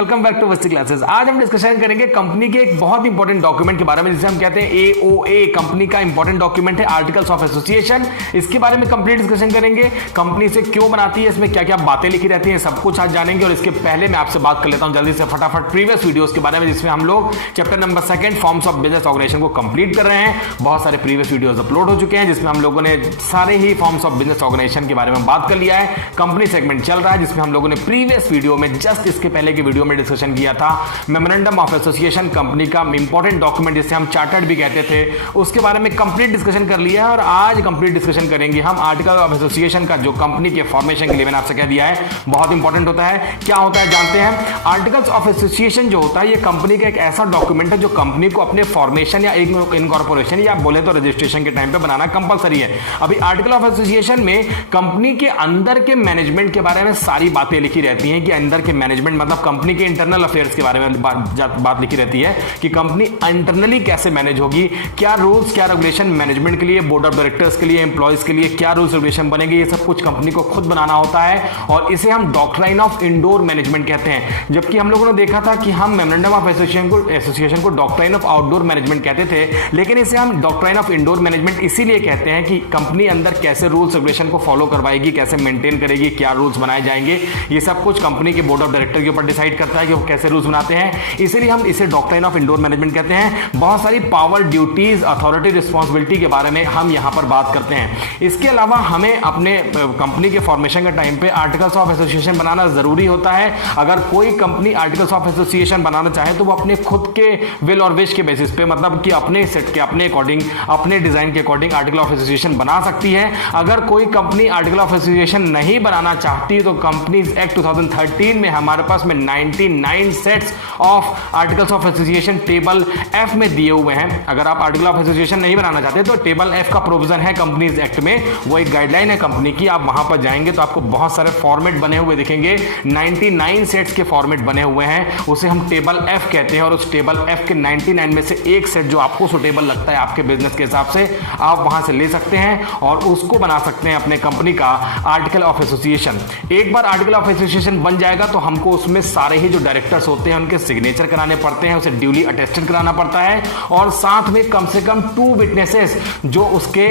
Welcome back to वस्ती classes. आज हम डिस्कशन करेंगे कंपनी के एक बहुत इंपॉर्टेंट डॉक्यूमेंट के बारे में, जिसे हम कहते हैं एओए। कंपनी का इंपॉर्टेंट डॉक्यूमेंट है आर्टिकल्स ऑफ एसोसिएशन। इसके बारे में कंप्लीट डिस्कशन करेंगे। कंपनी से क्यों बनाती है, इसमें क्या क्या बातें लिखी रहती हैं, सब कुछ आज जानेंगे। और इसके पहले मैं आपसे बात कर लेता हूं जल्दी से फटाफट प्रीवियस वीडियोस के बारे में, जिसमें हम लोग chapter number 2 forms of business organisation को कंप्लीट कर रहे हैं। बहुत सारे प्रीवियस वीडियोस अपलोड हो चुके हैं, जिसमें हम लोगों ने सारे ही फॉर्म्स ऑफ बिजनेस ऑर्गेनाइजेशन के बारे में बात कर लिया है। कंपनी सेगमेंट चल रहा है, जिसमें हम लोगों ने प्रीवियस वीडियो में जस्ट इसके पहले के वीडियो में डिस्कशन किया था मेमोरेंडम ऑफ एसोसिएशन, कंपनी का इंपॉर्टेंट डॉक्यूमेंट जिसे हम चार्टर्ड भी कहते थे, उसके बारे में कंप्लीट डिस्कशन कर लिया है। और आज कंप्लीट डिस्कशन करेंगे हम आर्टिकल ऑफ एसोसिएशन का, जो कंपनी के फॉर्मेशन के लिए मैंने आपसे कह दिया है बहुत इंपॉर्टेंट होता है। क्या होता है जानते हैं। आर्टिकल्स ऑफ एसोसिएशन जो होता है, ये कंपनी का एक ऐसा डॉक्यूमेंट है जो कंपनी को अपने फॉर्मेशन या एक इनकॉर्पोरेशन या बोले तो रजिस्ट्रेशन के टाइम पे बनाना कंपलसरी है। अभी आर्टिकल ऑफ एसोसिएशन में कंपनी के अंदर के मैनेजमेंट के बारे में सारी बातें लिखी रहती हैं कि अंदर के मैनेजमेंट मतलब कंपनी के इंटरनल अफेयर्स के बारे में बात लिखी रहती है कि कंपनी इंटरनली कैसे मैनेज होगी, क्या रूल्स क्या रेगुलेशन मैनेजमेंट के लिए, बोर्ड ऑफ डायरेक्टर्स के लिए, एम्प्लॉयज के लिए क्या रूल्स रेगुलेशन बनेंगे, ये सब कुछ कंपनी को खुद बनाना होता है। और इसे हम डॉक्ट्राइन ऑफ इंडोर मैनेजमेंट कहते हैं। जबकि हम लोगों ने देखा था कि हम मेमोरेंडम ऑफ एसोसिएशन को डॉक्ट्राइन ऑफ आउटडोर मैनेजमेंट कहते थे, लेकिन इसे हम डॉक्ट्राइन ऑफ इंडोर मैनेजमेंट इसीलिए कहते हैं कि कंपनी अंदर कैसे रूल्स रेगुलेशन को फॉलो करवाएगी, कैसे मेंटेन करेगी, क्या रूल्स बनाए जाएंगे, ये सब कुछ कंपनी के बोर्ड ऑफ डायरेक्टर के ऊपर डिसाइड करता है कि वो कैसे रूल्स बनाते हैं। इसीलिए हम इसे डॉक्ट्राइन ऑफ इंडोर मैनेजमेंट कहते हैं। बहुत सारी पावर, ड्यूटीज, अथॉरिटी, रिस्पॉन्सिबिलिटी के बारे में हम यहां पर बात करते हैं। इसके अलावा हमें अपने कंपनी के फॉर्मेशन के टाइम पे आर्टिकल्स ऑफ एसोसिएशन बनाना जरूरी होता है। अगर कोई कंपनी आर्टिकल्स ऑफ एसोसिएशन बनाना चाहे तो वो अपने खुद के विल और विश के बेसिस पे, मतलब कि अपने सेट के, अपने अकॉर्डिंग, अपने डिजाइन के अकॉर्डिंग आर्टिकल ऑफ एसोसिएशन बना सकती है। अगर कोई कंपनी आर्टिकल ऑफ एसोसिएशन नहीं बनाना चाहती तो कंपनीज एक्ट 2013 में हमारे पास में 99 sets of articles of association table F में दिए हुए हैं। अगर आप आर्टिकल ऑफ एसोसिएशन नहीं बनाना चाहते तो टेबल एफ का प्रोविजन है कंपनीज एक्ट में, वो एक गाइडलाइन है कंपनी की। आप वहां पर जाएंगे तो आपको बहुत सारे फॉर्मेट बने हुए दिखेंगे, 99 सेट्स के फॉर्मेट बने हुए हैं, उसे हम टेबल एफ कहते हैं। और उस टेबल एफ के 99 में से एक सेट जो आपको सुटेबल लगता है आपके बिजनेस के हिसाब से, आप वहां से ले सकते हैं और उसको बना सकते हैं अपने कंपनी का आर्टिकल ऑफ एसोसिएशन। एक बार आर्टिकल ऑफ एसोसिएशन बन जाएगा तो हमको उसमें सारे ही जो डायरेक्टर्स होते हैं उनके सिग्नेचर कराने पड़ते हैं, उसे ड्यूली अटेस्टेड कराना पड़ता है, और साथ में कम से कम 2 विटनेसेस जो उसके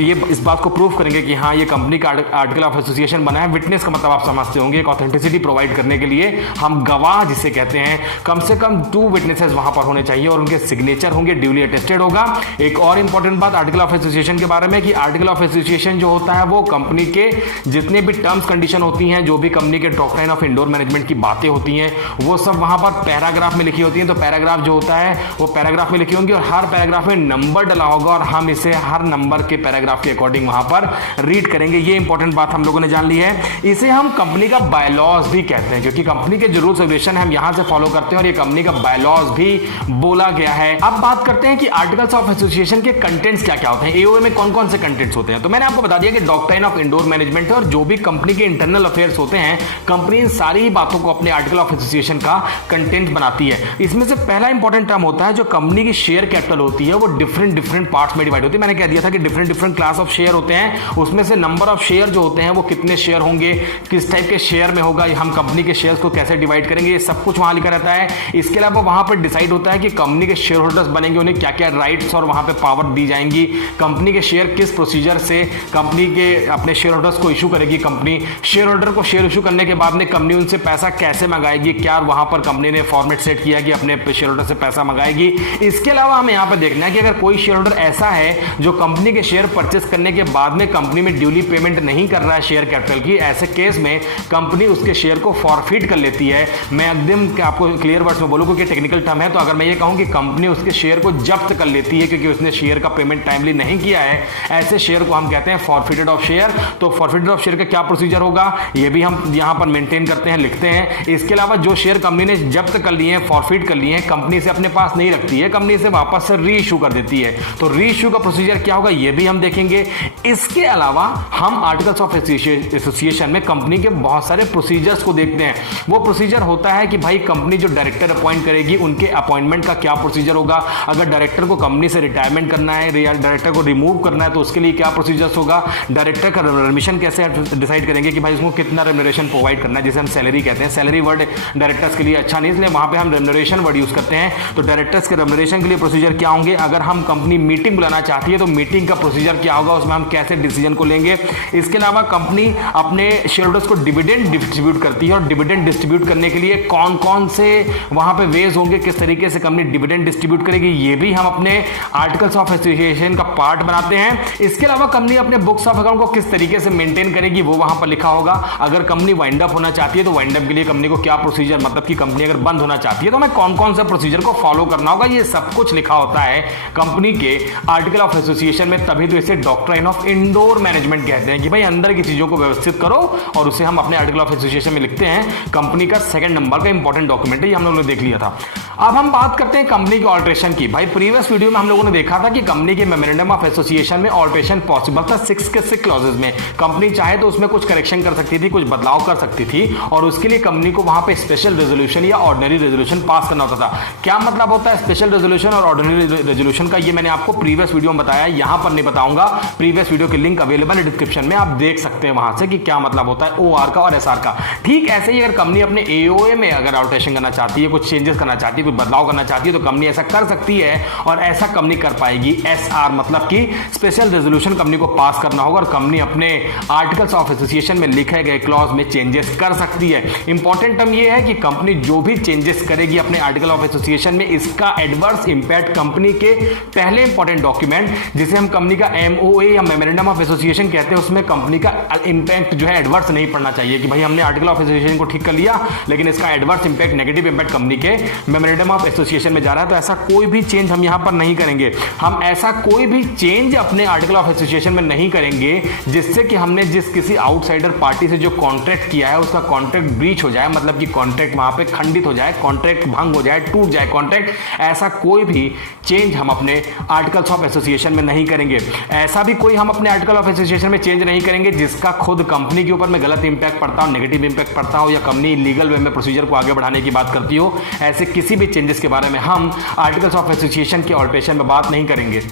ये इस बात को प्रूव करेंगे कि हाँ ये कंपनी का आर्टिकल ऑफ एसोसिएशन बना है। विटनेस का मतलब आप समझते होंगे, एक ऑथेंटिसिटी प्रोवाइड करने के लिए हम गवाह जिसे कहते हैं, कम से कम 2 विटनेसेस वहां पर होने चाहिए और उनके सिग्नेचर होंगे, ड्यूली अटेस्टेड होगा। एक और इंपॉर्टेंट बात आर्टिकल ऑफ एसोसिएशन के बारे में कि आर्टिकल ऑफ एसोसिएशन जो होता है वो कंपनी के जितने भी टर्म्स कंडीशन होती हैं, जो भी कंपनी के डॉक्ट्राइन ऑफ इंडोर मैनेजमेंट की बातें होती हैं, वो सब वहां पर पैराग्राफ में लिखी होती हैं। तो पैराग्राफ जो होता है वो पैराग्राफ में लिखी होंगी और हर पैराग्राफ में नंबर डला होगा और हम इसे हर नंबर के पैराग्राफ के अकॉर्डिंग वहां पर रीड करेंगे। ये इंपॉर्टेंट बात हम लोगों ने जान ली है। इसे हम कंपनी का बायलॉज भी कहते हैं, क्योंकि कंपनी के जो रूल्स रेगुलेशन हम यहां से फॉलो करते हैं और ये कंपनी का बायलॉज भी बोला गया है। अब बात करते हैं कि आर्टिकल्स ऑफ एसोसिएशन के कंटेंट्स क्या क्या होते हैं, एओए में कौन कौन से कंटेंट्स होते हैं। तो मैंने आपको बता दिया कि डॉक्ट्राइन ऑफ इंडोर मैनेजमेंट है और जो भी कंपनी के इंटरनल अफेयर्स होते हैं, कंपनी इन सारी बातों को अपने आर्टिकल ऑफ एसोसिएशन का कंटेंट बनाती है। इसमें से पहला इंपॉर्टेंट टर्म होता है जो कंपनी की शेयर कैपिटल होती है, वो डिफरेंट पार्ट्स में डिवाइड होती है। मैंने कह दिया था कि डिफरेंट क्लास ऑफ शेयर होते हैं, उसमें से नंबर ऑफ शेयर जो होते हैं वो कितने शेयर होंगे, किस टाइप के शेयर में होगा, हम कंपनी के शेयर्स को कैसे डिवाइड करेंगे, ये सब कुछ वहां लिखा रहता है। इसके अलावा वहां पर डिसाइड होता है कि कंपनी के शेयर होल्डर्स बनेंगे, उन्हें क्या क्या राइट्स और वहां पे पावर दी जाएंगी, कंपनी के शेयर किस प्रोसीजर से कंपनी के अपने शेयर होल्डर्स को इशू करेगी, कंपनी शेयर होल्डर को शेयर इशू करने के बाद में कंपनी उनसे पैसा कैसे मंगाएगी, क्या वहां पर कंपनी ने फॉर्मेट सेट किया कि अपने शेयर होल्डर से पैसा मंगाएगी। इसके अलावा हमें यहां पर देखना है कि अगर कोई शेयर होल्डर ऐसा है जो कंपनी के शेयर परचेस करने के बाद में कंपनी में ड्यूली पेमेंट नहीं कर रहा है शेयर कैपिटल की, ऐसे केस में कंपनी उसके शेयर को फॉरफिट कर लेती है। मैं एकदम आपको क्लियर वर्ड्स में बोलूं क्योंकि टेक्निकल टर्म है, तो अगर मैं ये कहूं कि कंपनी उसके शेयर को जब्त कर लेती है क्योंकि उसने शेयर का पेमेंट टाइमली नहीं किया है, ऐसे शेयर को हम कहते हैं फॉरफिटेड ऑफ शेयर। तो फॉरफिटेड ऑफ शेयर का क्या प्रोसीजर होगा ये भी हम यहां पर मेंटेन करते हैं, लिखते हैं। इसके अलावा जो शेयर कंपनी ने जब्त कर लिए हैं, फॉरफिट कर लिए हैं, कंपनी से अपने पास नहीं रखती है, कंपनी से वापस से री इशू कर देती है, तो री इशू का प्रोसीजर क्या होगा ये भी हम देखेंगे। इसके अलावा हम आर्टिकल्स ऑफ एसोसिएशन में कंपनी के बहुत सारे प्रोसीजर्स को देखते हैं। वो प्रोसीजर होता है कि भाई कंपनी जो डायरेक्टर अपॉइंट करेगी उनके अपॉइंटमेंट का क्या प्रोसीजर होगा, अगर डायरेक्टर को कंपनी से रिटायरमेंट करना है या डायरेक्टर को रिमूव करना है तो उसके लिए क्या प्रोसीजर्स होगा, डायरेक्टर का रेम्युनरेशन कैसे डिसाइड करेंगे कि भाई उसको कितना रेम्युनरेशन प्रोवाइड करना है, जिसे हम सैलरी कहते हैं। सैलरी वर्ड डायरेक्टर्स के लिए अच्छा नहीं, इसलिए वहां पे हम रेम्युनरेशन वर्ड यूज करते हैं। तो डायरेक्टर्स के रेम्युनरेशन के लिए प्रोसीजर क्या होंगे, अगर हम कंपनी मीटिंग बुलाना चाहती है तो मीटिंग का प्रोसीजर क्या होगा, उसमें हम कैसे डिसीजन को लेंगे। इसके अलावा कंपनी अपने शेयर होल्डर्स को डिविडेंड डिस्ट्रीब्यूट करती है और डिविडेंड डिस्ट्रीब्यूट करने के लिए कौन कौन से वहां पे वेज होंगे, किस तरीके से कंपनी डिविडेंड डिस्ट्रीब्यूट करेगी, ये भी हम अपने आर्टिकल्स ऑफ एसोसिएशन का पार्ट बनाते हैं। इसके अलावा कंपनी अपने बुक्स ऑफ अकाउंट को किस तरीके से मेंटेन करेगी वो वहां पर लिखा होगा। अगर कंपनी वाइंड अप होना चाहती है तो वाइंड अप के लिए कंपनी को क्या प्रोसीजर, मतलब कि कंपनी अगर बंद होना चाहती है तो हमें कौन कौन से प्रोसीजर को फॉलो करना होगा, ये सब कुछ लिखा होता है कंपनी के आर्टिकल ऑफ एसोसिएशन में। तभी तो इसे डॉक्ट्राइन ऑफ इंडोर मैनेजमेंट कहते हैं कि भाई अंदर की चीजों को व्यवस्थित करो, और उसे हम अपने आर्टिकल ऑफ एसोसिएशन में लिखते हैं। कंपनी का सेकंड नंबर का इंपॉर्टेंट डॉक्यूमेंट है, ये हम लोगों ने देख लिया था। अब हम बात करते हैं कंपनी के ऑल्ट्रेशन की। भाई प्रीवियस वीडियो में हम लोगों ने देखा था कि कंपनी के मेमोरेंडम ऑफ एसोसिएशन में ऑल्ट्रेशन पॉसिबल था 6 के 6 क्लॉजेस में। कंपनी चाहे तो उसमें कुछ करेक्शन कर सकती थी, कुछ बदलाव कर सकती थी, और उसके लिए कंपनी को वहां पे स्पेशल रेजोल्यूशन या ऑर्डिनरी रेजोल्यूशन पास करना होता था। क्या मतलब होता है स्पेशल रेजोल्यूशन और ऑर्डिनरी रेजोल्यूशन का, ये मैंने आपको प्रीवियस वीडियो में बताया, यहां पर नहीं बताऊंगा। प्रीवियस वीडियो की लिंक अवेलेबल है डिस्क्रिप्शन में, आप देख सकते हैं वहां से कि क्या मतलब होता है ओआर का और एसआर का। ठीक ऐसे ही अगर कंपनी अपने एओए में अगर ऑल्ट्रेशन करना चाहती है, कुछ चेंजेस करना चाहती है, कुछ बदलाव करना चाहती है, तो कंपनी ऐसा कर सकती है, और ऐसा कंपनी कर पाएगी। एसआर मतलब कि स्पेशल रेजोल्यूशन कंपनी को पास करना होगा, और कंपनी अपने आर्टिकल्स ऑफ एसोसिएशन में लिखे गए क्लॉज में चेंजेस कर सकती है। इंपॉर्टेंट टर्म यह है कि कंपनी जो भी चेंजेस करेगी अपने आर्टिकल ऑफ एसोसिएशन में, इसका एडवर्स इंपैक्ट कंपनी के पहले इंपॉर्टेंट डॉक्यूमेंट जिसे हम कंपनी का एमओए या मेमोरेंडम ऑफ एसोसिएशन कहते हैं, उसमें कंपनी का इंपैक्ट जो है एडवर्स नहीं पड़ना चाहिए कि भाई हमने आर्टिकल ऑफ एसोसिएशन को ठीक कर लिया लेकिन इसका adverse impact, negative impact company के मेमोरेंडम ऑफ एसोसिएशन में जा रहा है। तो ऐसा कोई भी चेंज हम यहां पर नहीं करेंगे। हम ऐसा कोई भी चेंज अपने आर्टिकल ऑफ एसोसिएशन में नहीं करेंगे जिससे कि हमने जिस किसी आउटसाइडर पार्टी से जो कॉन्ट्रैक्ट किया है उसका कॉन्ट्रैक्ट ब्रीच हो जाए, मतलब कि कॉन्ट्रैक्ट वहां पे खंडित हो जाए, कॉन्ट्रैक्ट भंग हो जाए, टूट जाए कॉन्ट्रैक्ट। ऐसा कोई भी चेंज हम अपने आर्टिकल्स ऑफ एसोसिएशन में नहीं करेंगे। ऐसा भी कोई हम अपने आर्टिकल ऑफ एसोसिएशन में चेंज नहीं करेंगे जिसका खुद कंपनी के ऊपर में गलत इंपैक्ट पड़ता हो, नेगेटिव इंपैक्ट पड़ता हो, या कंपनी लीगल वे में प्रोसीजर को आगे बढ़ाने की बात करती हो। ऐसे किसी भी चेंजेस के बारे में हम आर्टिकल्स ऑफ एसोसिएशन के ऑल्ट्रेशन में बात नहीं करेंगे।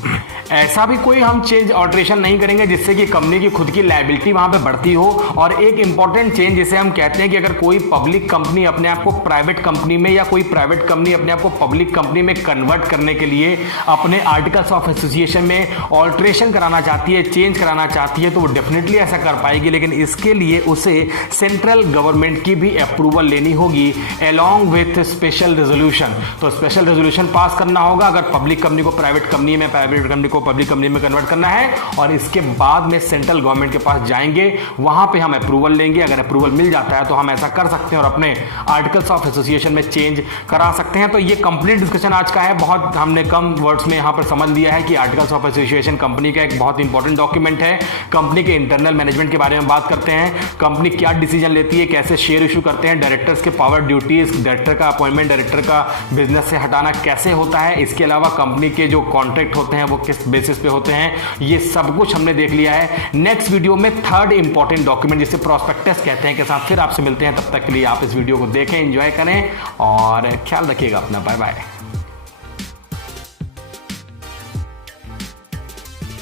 ऐसा भी कोई हम चेंज ऑल्ट्रेशन नहीं करेंगे जिससे कि कंपनी की खुद की लायबिलिटी वहां पे बढ़ती हो। और एक इंपॉर्टेंट चेंज जिसे हम कहते हैं कि अगर कोई पब्लिक कंपनी अपने आप को प्राइवेट कंपनी में, या कोई प्राइवेट कंपनी अपने आप को पब्लिक कंपनी में कन्वर्ट करने के लिए अपने आर्टिकल्स ऑफ एसोसिएशन में ऑल्ट्रेशन कराना चाहती है, चेंज कराना चाहती है, तो वो डेफिनेटली ऐसा कर पाएगी, लेकिन इसके लिए उसे सेंट्रल गवर्नमेंट की भी अप्रूवल लेनी होगी अलोंग विथ स्पेशल रेजोल्यूशन। तो स्पेशल रेजोल्यूशन पास करना होगा अगर पब्लिक कंपनी को प्राइवेट कंपनी में, प्राइवेट कंपनी को पब्लिक कंपनी में कन्वर्ट करना है, और इसके बाद में सेंट्रल गवर्नमेंट के पास जाएंगे, वहां पे हम अप्रूवल लेंगे। अगर अप्रूवल मिल जाता है तो हम ऐसा कर सकते हैं और अपने आर्टिकल्स ऑफ एसोसिएशन में चेंज करा सकते हैं। तो ये कंप्लीट डिस्कशन आज का है, बहुत हमने कम वर्ड्स में यहां पर समझ लिया है कि आर्टिकल्स ऑफ एसोसिएशन कंपनी का एक बहुत इंपॉर्टेंट डॉक्यूमेंट है। कंपनी के इंटरनल मैनेजमेंट के बारे में बात करते हैं, कंपनी क्या डिसीजन लेती है, कैसे शेयर इशू करते हैं, डायरेक्टर्स के पावर ड्यूटीज, डायरेक्टर का अपॉइंटमेंट डायरेक्टर का बिजनेस से हटाना कैसे होता है, इसके अलावा कंपनी के जो कॉन्ट्रैक्ट होते हैं वो किस बेसिस पे होते हैं, ये सब कुछ हमने देख लिया है। नेक्स्ट वीडियो में थर्ड इंपॉर्टेंट डॉक्यूमेंट जिसे प्रोस्पेक्टस कहते हैं के साथ फिर आपसे मिलते हैं। तब तक के लिए आप इस वीडियो को देखें, एंजॉय करें और ख्याल रखिएगा अपना। Bye bye.